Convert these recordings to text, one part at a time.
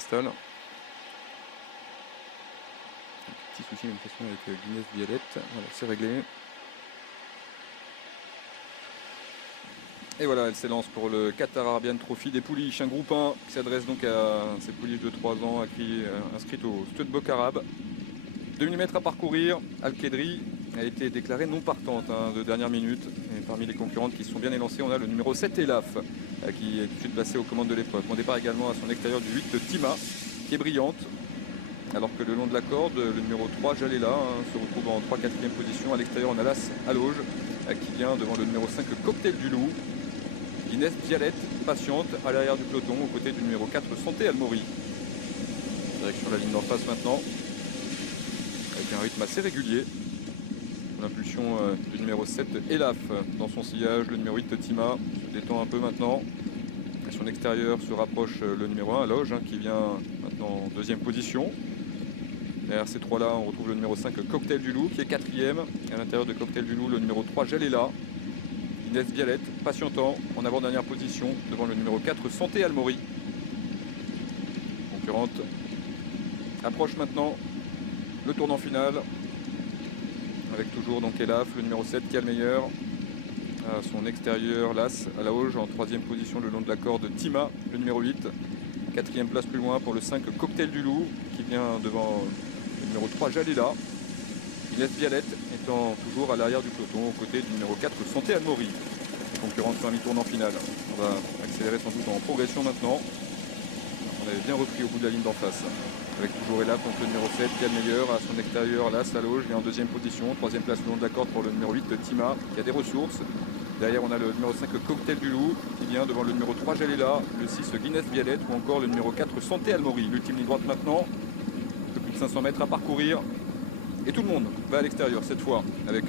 Nestal. Petit souci, une question avec Guinness Violette. Voilà, c'est réglé. Et voilà, elle s'élance pour le Qatar Arabian Trophy des pouliches, un groupe 1 qui s'adresse donc à ces pouliches de 3 ans inscrites au Stade Bocarabe. 2000 mètres à parcourir, Al-Kedri a été déclarée non partante de dernière minute. Et parmi les concurrentes qui se sont bien élancées, on a le numéro 7 Elaf qui est tout de suite placé aux commandes de l'épreuve. Mon départ également à son extérieur du 8 Tima qui est brillante. Alors que le long de la corde, le numéro 3 Jalela se retrouve en 3-4e position. À l'extérieur, on a l'As Aloge qui vient devant le numéro 5 Cocktail du Loup. Inès Dialette, patiente, à l'arrière du peloton, aux côtés du numéro 4, Santé Almori. Direction la ligne d'en face maintenant, avec un rythme assez régulier. L'impulsion du numéro 7, Elaf, dans son sillage. Le numéro 8, Tima, se détend un peu maintenant. À son extérieur se rapproche le numéro 1, Loge, qui vient maintenant en 2e position. Derrière ces trois-là, on retrouve le numéro 5, Cocktail du Loup, qui est 4e. À l'intérieur de Cocktail du Loup, le numéro 3, Jalela. Inès Violette, patientant, en avant-dernière position, devant le numéro 4, Santé Almori. Concurrente approche maintenant le tournant final, avec toujours donc Elaf, le numéro 7 qui a le meilleur. À son extérieur, Las, à la Auge, en 3e position le long de la corde, Tima, le numéro 8. 4e place plus loin pour le 5, Cocktail du Loup, qui vient devant le numéro 3, Jalela. Inès Violette étant toujours à l'arrière du peloton, aux côtés du numéro 4, Santé Almori. Concurrente sur un mi-tournant final. On va accélérer sans doute en progression maintenant. On avait bien repris au bout de la ligne d'en face. Avec toujours Elaf, donc le numéro 7 qui a le meilleur. À son extérieur, là, Saloge vient en 2e position. 3e place le long de la corde pour le numéro 8, Tima, qui a des ressources. Derrière, on a le numéro 5, Cocktail du Loup, qui vient devant le numéro 3, Jalela, le 6, Guinness Violette, ou encore le numéro 4, Santé Almori. L'ultime ligne droite maintenant. Un peu plus de 500 mètres à parcourir. Et tout le monde va à l'extérieur cette fois, avec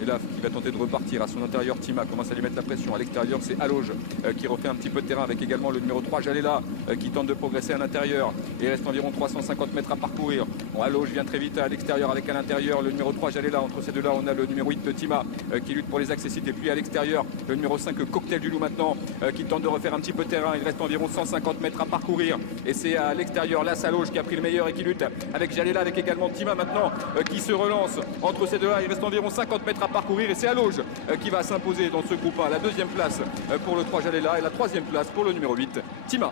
Elaf qui va tenter de repartir. À son intérieur, Tima commence à lui mettre la pression. À l'extérieur, c'est Aloge qui refait un petit peu de terrain, avec également le numéro 3, Jalela, qui tente de progresser à l'intérieur. Et il reste environ 350 mètres à parcourir. Bon, Aloge vient très vite à l'extérieur, avec à l'intérieur le numéro 3, Jalela. Entre ces deux-là, on a le numéro 8, Tima, qui lutte pour les accessites. Et puis à l'extérieur, le numéro 5, Cocktail du Loup maintenant, qui tente de refaire un petit peu de terrain. Il reste environ 150 mètres à parcourir. Et c'est à l'extérieur, là, Aloge qui a pris le meilleur et qui lutte avec Jalela, avec également Tima maintenant, qui se relance entre ces deux-là. Il reste environ 50 mètres à parcourir et c'est Aloge qui va s'imposer dans ce groupe 1. La 2e place pour le 3 Jalela et la 3e place pour le numéro 8, Tima.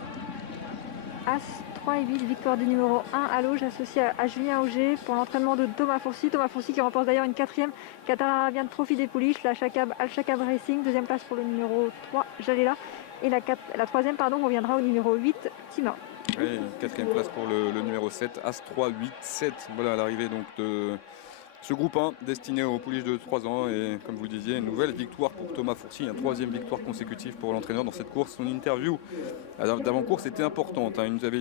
As 3 et 8, victoire du numéro 1 Aloge associé à Julien Auger pour l'entraînement de Thomas Fourcy. Thomas Fourcy qui remporte d'ailleurs une 4e Qatar Arabian Trophy des pouliches, la Al-Shakab Racing. 2e place pour le numéro 3 Jalela et la 3e reviendra au numéro 8 Tima. Oui, 4e place pour le numéro 7, As 3, 8, 7. Voilà l'arrivée donc de ce groupe 1 destiné aux pouliches de 3 ans. Et comme vous le disiez, une nouvelle victoire pour Thomas Fourcy, une 3e victoire consécutive pour l'entraîneur dans cette course. Son interview d'avant-course était importante. Il nous avait